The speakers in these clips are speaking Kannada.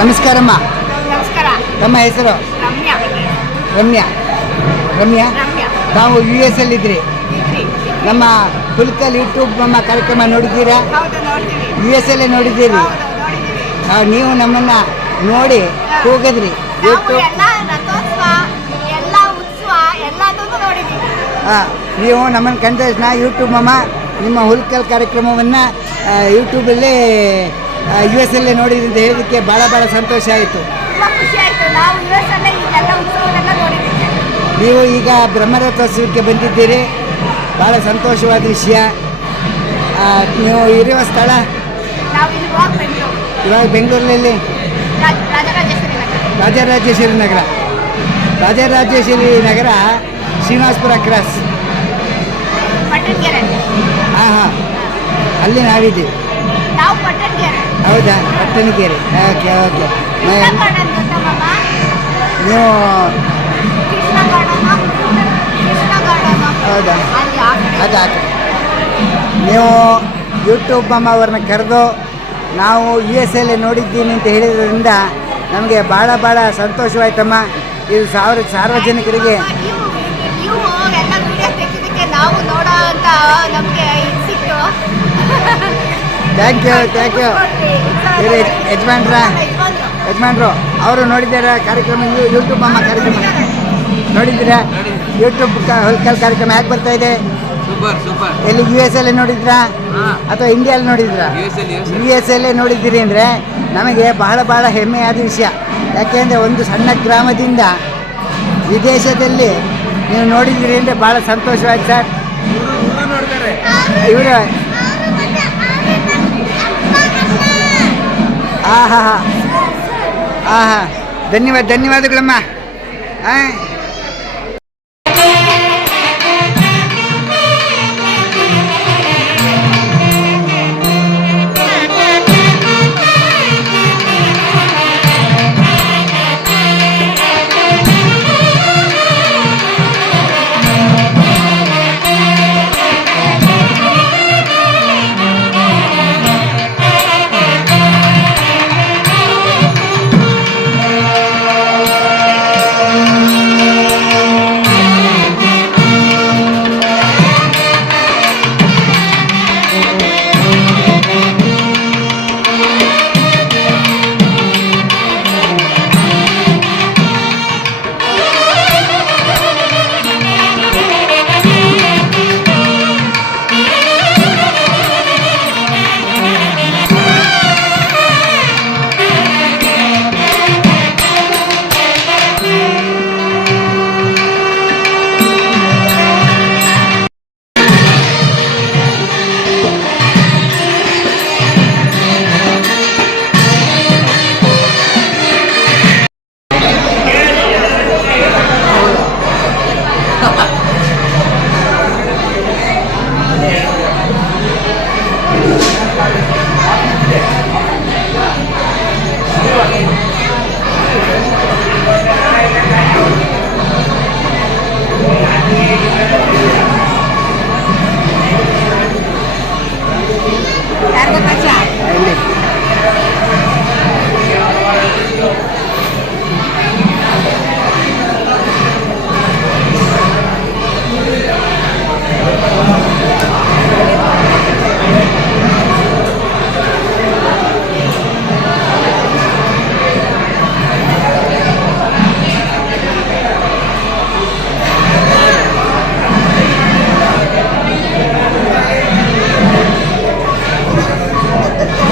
ನಮಸ್ಕಾರಮ್ಮ. ನಮಸ್ಕಾರ. ನಮ್ಮ ಹೆಸರು ರಮ್ಯಾ. ರಮ್ಯಾ. ರಮ್ಯಾ, ರಮ್ಯಾ. ತಾವು US ಅಲ್ಲಿದ್ರಿ. ನಮ್ಮ ಹುಲ್ಕಲ್ ಯೂಟ್ಯೂಬ್ ನಮ್ಮ ಕಾರ್ಯಕ್ರಮ ನೋಡಿದ್ದೀರಾ? ಹೌದು, ನೋಡ್ತೀವಿ. US ಅಲ್ಲೇ ನೋಡಿದ್ದೀರಿ. ಹೌದು, ನೋಡಿದ್ದೀವಿ. ನೀವು ನಮ್ಮನ್ನ ನೋಡಿ ಕೂಗಿದ್ರಿ. ನಾವು ಯೂಟ್ಯೂಬ್ ಎಲ್ಲ ರಥೋತ್ಸವ, ಎಲ್ಲ ಉತ್ಸವ ಎಲ್ಲದನ್ನು ನೋಡಿದ್ದೀವಿ. ನೀವು ನಮ್ಮನ್ನು ಕಂಡ ತಕ್ಷಣ ಯೂಟ್ಯೂಬ್ ಮಮ್ಮ ನಿಮ್ಮ ಹುಲ್ಕಲ್ ಕಾರ್ಯಕ್ರಮವನ್ನು ಯೂಟ್ಯೂಬಲ್ಲಿ US ಅಲ್ಲೇ ನೋಡಿದ್ರಿ ಅಂತ ಹೇಳೋದಕ್ಕೆ ಭಾಳ ಸಂತೋಷ ಆಯಿತು. ತುಂಬ ಖುಷಿ ಆಯಿತು. ನಾವು US ಅಲ್ಲೇ ಇದೆಲ್ಲ ಉತ್ಸವನೆಲ್ಲ ನೋಡಿದ್ದೀವಿ. ನೀವು ಈಗ ಬ್ರಹ್ಮರಥೋತ್ಸವಕ್ಕೆ ಬಂದಿದ್ದೀರಿ, ಭಾಳ ಸಂತೋಷವಾದ ವಿಷಯ. ನೀವು ಇರುವ ಸ್ಥಳ ನಾವು ಇಲ್ಲಿ ಇವಾಗ ಬೆಂಗಳೂರು, ಇವಾಗ ಬೆಂಗಳೂರಲ್ಲಿ ರಾಜರಾಜೇಶ್ವರಿ ನಗರ. ರಾಜರಾಜೇಶ್ವರಿ ನಗರ. ರಾಜರಾಜೇಶ್ವರಿ ನಗರ, ಶ್ರೀನಿವಾಸಪುರ ಕ್ರಾಸ್. ಪಟ್ಟಣಗೆರೆ. ಹಾಂ, ಅಲ್ಲಿ ನಾವಿದ್ದೀವಿ. ನಾವು ಪಟ್ಟಣಗೆರೆ. ಹೌದಾ? ಪಟ್ಟಣಗೆರೆ. ಓಕೆ. ಕೃಷ್ಣ ಗಾರ್ಡನ್ ಗೊತ್ತಮ್ಮ? ನೀವು ಕೃಷ್ಣ ಗಾರ್ಡನ್. ಹೌದಾ? ಅಲ್ಲಿ ಆ ಕಡೆ. ಅದು ನೀವು ಯೂಟ್ಯೂಬ್ ಮಮ್ಮ ಅವ್ರನ್ನ ಕರೆದು ನಾವು US ಅಲ್ಲೇ ನೋಡಿದ್ದೀನಿ ಅಂತ ಹೇಳಿದ್ರಿಂದ ನಮಗೆ ಭಾಳ ಸಂತೋಷವಾಯ್ತಮ್ಮ. ಇದು ಸಾರ್ವಜನಿಕರಿಗೆ ನೀವು ಎಲ್ಲ ವಿಡಿಯೋ ತೆಗೆದಕ್ಕೆ ನಾವು ನೋಡೋ ಅಂತ ನಮಗೆ ಇದು ಸಿಕ್ತು. Thank you. ಯಜಮಾನ್ರು ಅವರು ನೋಡಿದ್ದೀರಾ ಕಾರ್ಯಕ್ರಮ? ಯೂಟ್ಯೂಬ್ ಮಮ್ಮ ಕಾರ್ಯಕ್ರಮ ನೋಡಿದ್ದೀರಾ? ಯೂಟ್ಯೂಬ್ ಹುಲ್ಕಲ್ ಕಾರ್ಯಕ್ರಮ ಯಾಕೆ ಬರ್ತಾ ಇದೆ? ಸೂಪರ್. ಎಲ್ಲಿ US ಅಲ್ಲೇ ನೋಡಿದ್ರಾ ಅಥವಾ ಇಂಡಿಯಲ್ಲಿ ನೋಡಿದ್ರಾ? US ಅಲ್ಲೇ ನೋಡಿದ್ದೀರಿ ಅಂದರೆ ನಮಗೆ ಬಹಳ ಹೆಮ್ಮೆಯಾದ ವಿಷಯ. ಯಾಕೆಂದರೆ ಒಂದು ಸಣ್ಣ ಗ್ರಾಮದಿಂದ ವಿದೇಶದಲ್ಲಿ ನೀವು ನೋಡಿದ್ದೀರಿ ಅಂದರೆ ಭಾಳ ಸಂತೋಷವಾಯ್ತು ಸರ್. ಇವರು ಧನ್ಯವಾದಗಳಮ್ಮ.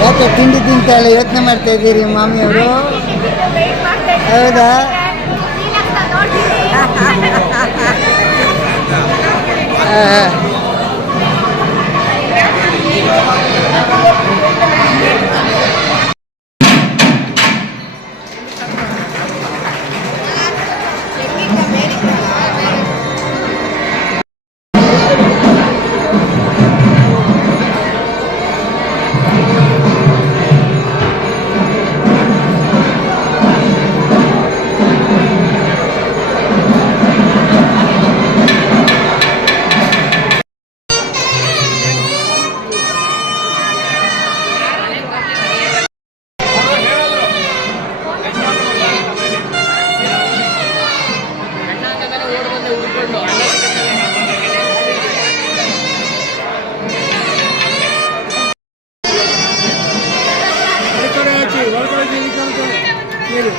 ಯಾಕೆ ತಿಂಡಿ ತಿಂತಾಳೆ ಯೋಚನೆ ಮಾಡ್ತಾ ಇದ್ದೀರಿ ಮಾಮಿಯವರು? ಹೌದಾ? ಕೇಳಿ.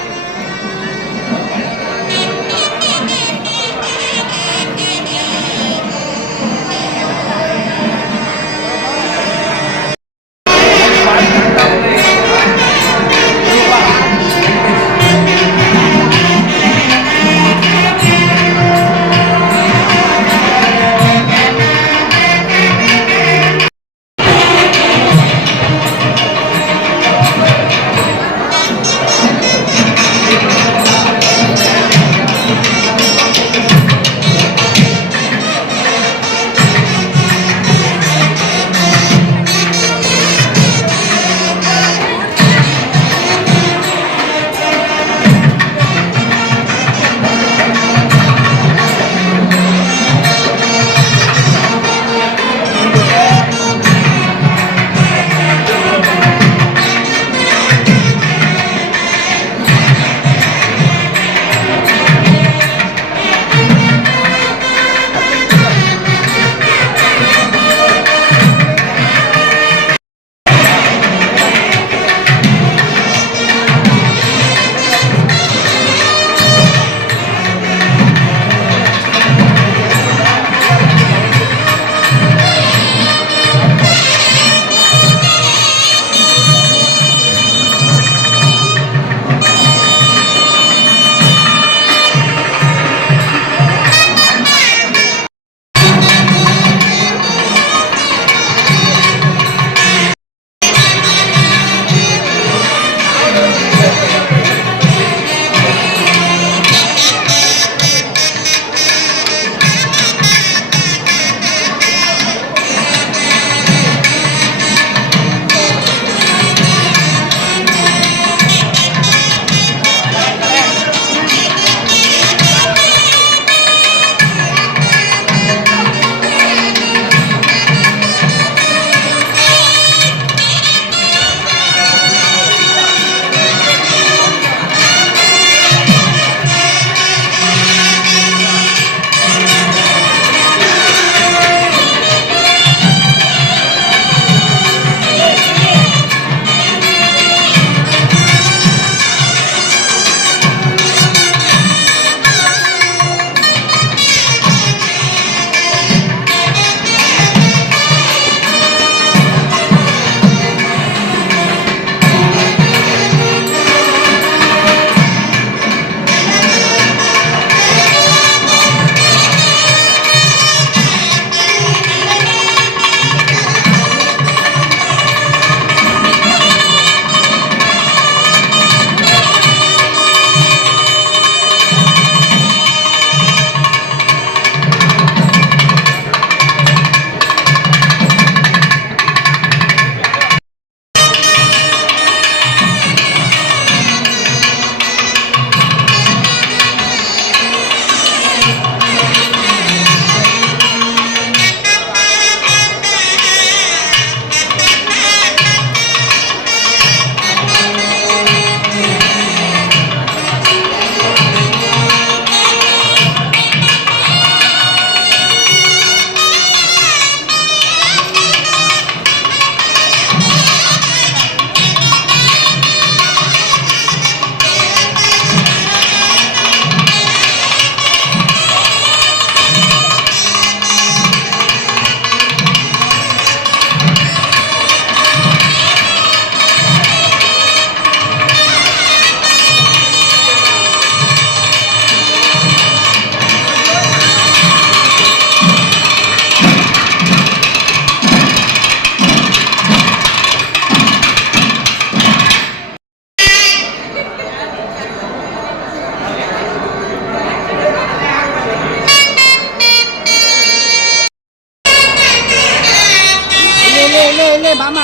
ಇಲ್ಲೇ ಮಾಮ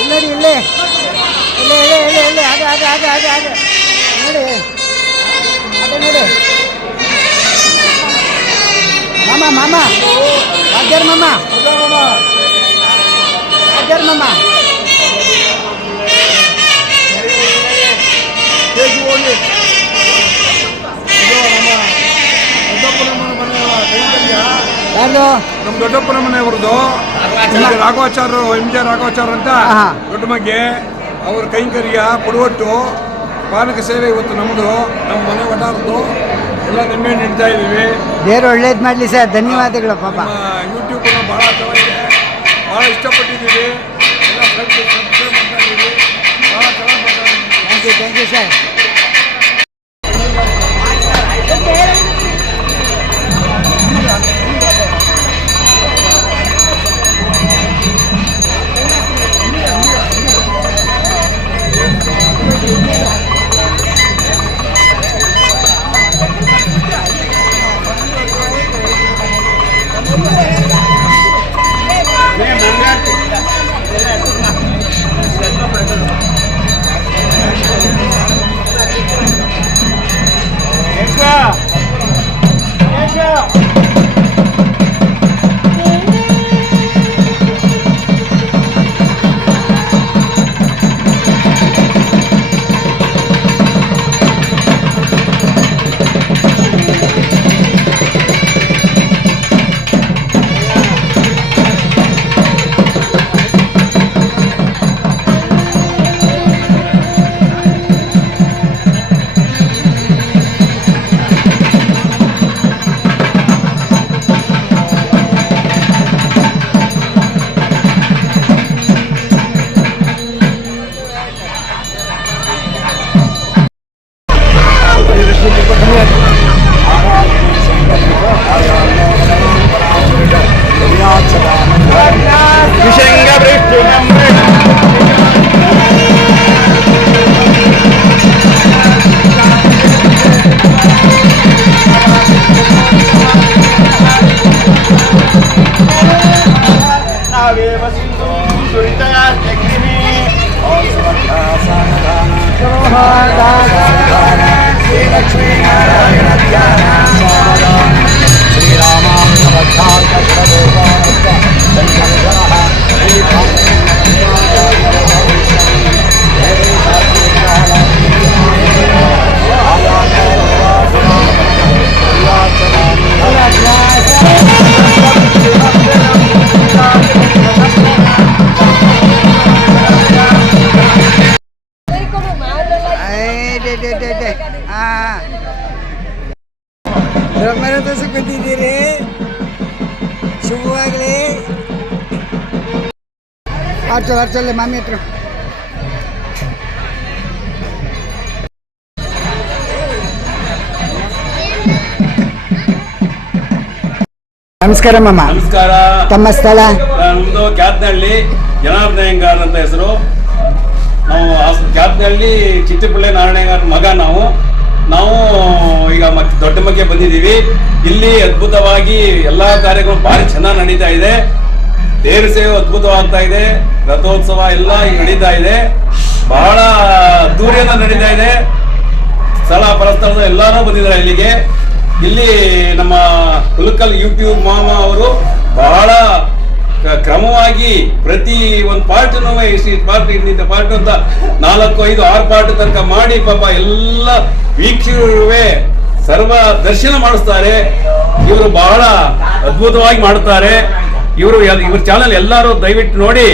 ಇಲ್ಲಡಿ ಇಲ್ಲೇ ಇಲ್ಲೇ ಇಲ್ಲೇ ಇಲ್ಲೇ ಇಲ್ಲೇ ಅದೇ ನೋಡಿ ಅದೇ ನೋಡಿ ಮಾಮ ರಾಜರ್ ಮಾಮ ಯಾರ್ದು ನಮ್ಮ ದೊಡ್ಡಪ್ಪನ ಮನೆಯವ್ರದ್ದು ರಾಘವಾಚಾರ್ಯ ಎಂ ಜೆ ರಾಘವಾಚಾರ್ಯ ಅಂತ ದೊಡ್ಡ ಮಗೆ ಅವ್ರ ಕೈಂಕರ್ಯ ಪುಡವಟ್ಟು ಪಾನಕ ಸೇವೆ ಇವತ್ತು ನಮ್ಮದು ನಮ್ಮ ಮನೆ ಒಟ್ಟಾರದ್ದು ಎಲ್ಲ ನಿಂಬೆ ನೀಡ್ತಾ ಇದ್ದೀವಿ. ದೇವರು ಒಳ್ಳೇದು ಮಾಡಲಿ ಸರ್, ಧನ್ಯವಾದಗಳು ಪಾಪ. ನಮ್ಮ ಯೂಟ್ಯೂಬನ್ನು ಭಾಳ ಚೆನ್ನಾಗಿದೆ, ಭಾಳ ಇಷ್ಟಪಟ್ಟಿದ್ದೀವಿ, ಎಲ್ಲ ಸಬ್ಸ್ಕ್ರೈಬ್ ಮಾಡ್ತಾ ಇದ್ದೀವಿ, ಭಾಳ ಚೆನ್ನಾಗಿ ಮಾಡ್ತಾ ಇದ್ದೀವಿ. Thank you sir. ಬಂದಿದ್ದೀರಿ, ಶುಭವಾಗಲಿ. ಆಚಲೆ ಮಾಮಿ ಹತ್ರ. ನಮಸ್ಕಾರ ಮಾಮ. ನಮಸ್ಕಾರ. ತಮ್ಮ ಸ್ಥಳ? ನಮ್ಮದು ಕ್ಯಾತ್ನಹಳ್ಳಿ, ಜನಾರ್ದನ ಅಯ್ಯಂಗಾರ್ ಅಂತ ಹೆಸರು. ನಾವು ಕ್ಯಾತ್ನಹಳ್ಳಿ ಚಿತ್ತಪಳ್ಳಿ ನಾರಾಯಣಯ್ಯಂಗಾರ್ ಮಗ. ನಾವು ಈಗ ದೊಡ್ಡ ಮಗ್ಗೆ ಬಂದಿದ್ದೀವಿ. ಇಲ್ಲಿ ಅದ್ಭುತವಾಗಿ ಎಲ್ಲಾ ಕಾರ್ಯಕ್ರಮ ಭಾರಿ ಚೆನ್ನಾಗಿ ನಡೀತಾ ಇದೆ. ತೇರು ಸೇವೆ ಅದ್ಭುತವಾಗ್ತಾ ಇದೆ. ರಥೋತ್ಸವ ಎಲ್ಲ ಈಗ ನಡೀತಾ ಇದೆ. ಬಹಳ ಅದ್ದೂರಿಯಿಂದ ನಡೀತಾ ಇದೆ. ಸ್ಥಳ ಪರಸ್ಥಳದ ಎಲ್ಲರೂ ಬಂದಿದ್ದಾರೆ ಇಲ್ಲಿಗೆ. ಇಲ್ಲಿ ನಮ್ಮ ಹುಲಕಲ್ ಯೂಟ್ಯೂಬ್ ಮಾಮ ಅವರು ಬಹಳ ಕ್ರಮವಾಗಿ ಪ್ರತಿ ಒಂದು ಪಾರ್ಟ್ ಇಂಥ ಪಾರ್ಟ್ ಅಂತ 4, 5, 6 ಪಾರ್ಟ್ ತನಕ ಮಾಡಿ ಪಾಪ ಎಲ್ಲ ವೀಕ್ಷಕರುವೆ ಸರ್ವ ದರ್ಶನ ಮಾಡಿಸ್ತಾರೆ. ಇವರು ಬಹಳ ಅದ್ಭುತವಾಗಿ ಮಾಡುತ್ತಾರೆ. ಇವ್ರ ಚಾನಲ್ ಎಲ್ಲರೂ ದಯವಿಟ್ಟು ನೋಡಿ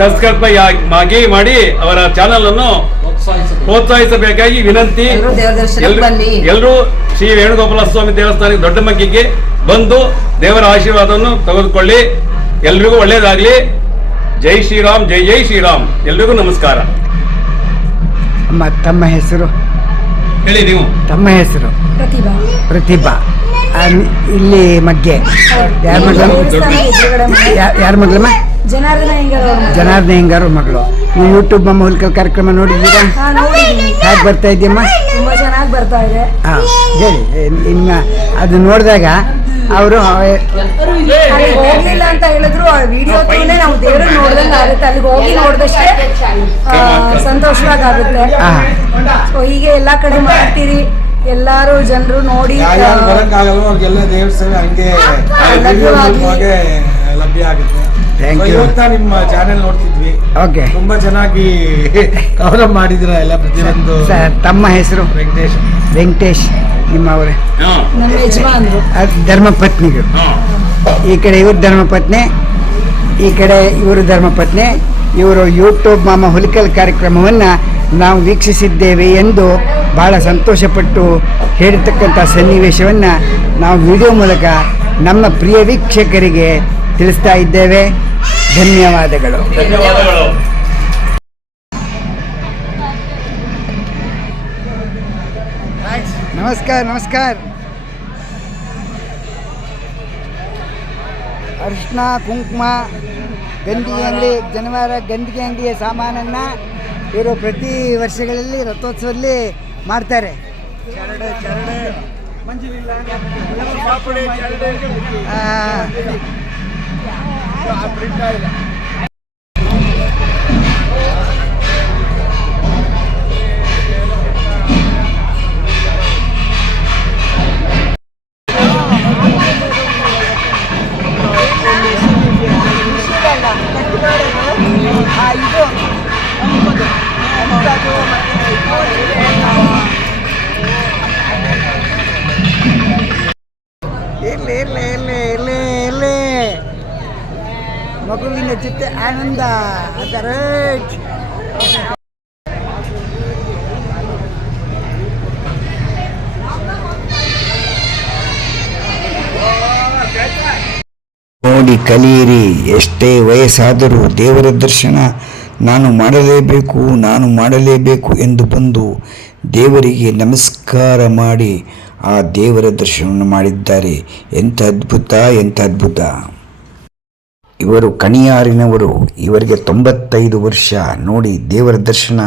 ಸಬ್ಸ್ಕ್ರೈಬ್ ಮಾಡಿ ಅವರ ಚಾನಲ್ ಅನ್ನು ಪ್ರೋತ್ಸಾಹಿಸಬೇಕಾಗಿ ವಿನಂತಿ. ಎಲ್ಲರೂ ಶ್ರೀ ವೇಣುಗೋಪಾಲ ಸ್ವಾಮಿ ದೇವಸ್ಥಾನಕ್ಕೆ ದೊಡ್ಡ ಮಗ್ಗಿಗೆ ಬಂದು ದೇವರ ಆಶೀರ್ವಾದವನ್ನು ತೆಗೆದುಕೊಳ್ಳಿ. ಎಲ್ರಿಗೂ ಒಳ್ಳೇದಾಗ್ಲಿ. ಜೈ ಶ್ರೀರಾಮ್, ಜೈ ಜೈ ಶ್ರೀರಾಮ್. ಎಲ್ರಿಗೂ ನಮಸ್ಕಾರ. ತಮ್ಮ ಹೆಸರು ಹೇಳಿ ನೀವು. ತಮ್ಮ ಹೆಸರು? ಪ್ರತಿಭಾ. ಇಲ್ಲಿ ಮಗ್ಗೆ ಯಾರ ಮಗಳಮ್ಮ? ಜನಾರ್ದನ ಅಯ್ಯಂಗಾರ್ ಮಗಳು. ನೀವು ಯೂಟ್ಯೂಬ್ ಅಮ್ಮ ಹುಲ್ಕಲ್ ಕಾರ್ಯಕ್ರಮ ನೋಡಿದ್ದೀರಾ? ಹೇಗೆ ಬರ್ತಾ ಇದೆಯಮ್ಮ? ತುಂಬಾ ಚೆನ್ನಾಗಿ ಬರ್ತಾ ಇದೆ. ಹಾಂ ಹೇಳಿ. ಇನ್ನು ಅದು ನೋಡಿದಾಗ ಅವರು ಹೋಗ್ಲಿಲ್ಲ ಅಂತ ಹೇಳಿದ್ರು, ಆ ವಿಡಿಯೋ ಥ್ರೂನೇ ನಾವು ದೇವ್ರಿಗೆ ನೋಡ್ದಂಗೆ ಆಗುತ್ತೆ. ಅಲ್ಲಿಗೆ ಹೋಗಿ ನೋಡಿದಷ್ಟೇ ಸಂತೋಷವಾಗುತ್ತೆ. ಸೊ ಹೀಗೆ ಎಲ್ಲಾ ಕಡೆ ಮಾಡ್ತೀರಿ, ಎಲ್ಲಾರು ಜನರು ನೋಡಿ ಬರಕ್ಕಾಗಲ್ಲ, ದೇವ್ರ ಸೇವೆ ಹಂಗೆ ಲಭ್ಯ ಆಗುತ್ತೆ. ಇವತ್ತ ನಿಮ್ಮ ಚಾನೆಲ್ ನೋಡ್ತಿದ್ವಿ. ಓಕೆ, ತುಂಬಾ ಚೆನ್ನಾಗಿ ಕವರ್ ಮಾಡಿದ್ರ ಎಲ್ಲ ಪ್ರತಿಯೊಂದು. ತಮ್ಮ ಹೆಸರು? ವೆಂಕಟೇಶ್. ನಿಮ್ಮವರೇ? ನಮ್ಮ ಯಜಮಾನ್ರು ಧರ್ಮಪತ್ನಿಗಳು. ಈ ಕಡೆ ಇವ್ರ ಧರ್ಮಪತ್ನಿ, ಈ ಕಡೆ ಇವರು ಧರ್ಮಪತ್ನಿ. ಇವರು ಯೂಟ್ಯೂಬ್ ಮಾಮ ಹುಲಿಕಲ್ ಕಾರ್ಯಕ್ರಮವನ್ನು ನಾವು ವೀಕ್ಷಿಸಿದ್ದೇವೆ ಎಂದು ಬಹಳ ಸಂತೋಷಪಟ್ಟು ಹೇಳಿರ್ತಕ್ಕಂಥ ಸನ್ನಿವೇಶವನ್ನು ನಾವು ವಿಡಿಯೋ ಮೂಲಕ ನಮ್ಮ ಪ್ರಿಯ ವೀಕ್ಷಕರಿಗೆ ತಿಳಿಸ್ತಾ ಇದ್ದೇವೆ. ಧನ್ಯವಾದಗಳು. ಧನ್ಯವಾದಗಳು. ನಮಸ್ಕಾರ ನಮಸ್ಕಾರ. ಅರಿಶಿನ ಕುಂಕುಮ ಗಂಧಿಗೆ ಅಂಗಡಿ ಜನವಾರ ಗಂಧಿಗೆ ಅಂಗಡಿಯ ಸಾಮಾನನ್ನು ಇವರು ಪ್ರತಿ ವರ್ಷಗಳಲ್ಲಿ ರಥೋತ್ಸವದಲ್ಲಿ ಮಾಡ್ತಾರೆ. ಇರ್ಲಿ ಮಗುವಿನ ಜೊತೆ ಆನಂದ ಅದರ ನೋಡಿ ಕಲಿಯಿರಿ. ಎಷ್ಟೇ ವಯಸ್ಸಾದರೂ ದೇವರ ದರ್ಶನ ನಾನು ಮಾಡಲೇಬೇಕು ಎಂದು ಬಂದು ದೇವರಿಗೆ ನಮಸ್ಕಾರ ಮಾಡಿ ಆ ದೇವರ ದರ್ಶನವನ್ನು ಮಾಡಿದ್ದಾರೆ. ಎಂಥ ಅದ್ಭುತ. ಇವರು ಕಣಿಯಾರಿನವರು. ಇವರಿಗೆ 95 ವರ್ಷ. ನೋಡಿ, ದೇವರ ದರ್ಶನ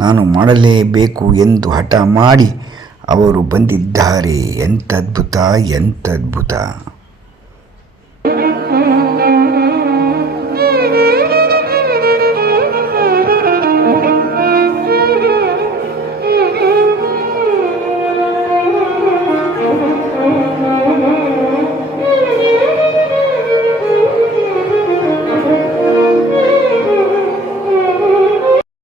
ನಾನು ಮಾಡಲೇಬೇಕು ಎಂದು ಹಠ ಮಾಡಿ ಅವರು ಬಂದಿದ್ದಾರೆ. ಎಂಥ ಅದ್ಭುತ.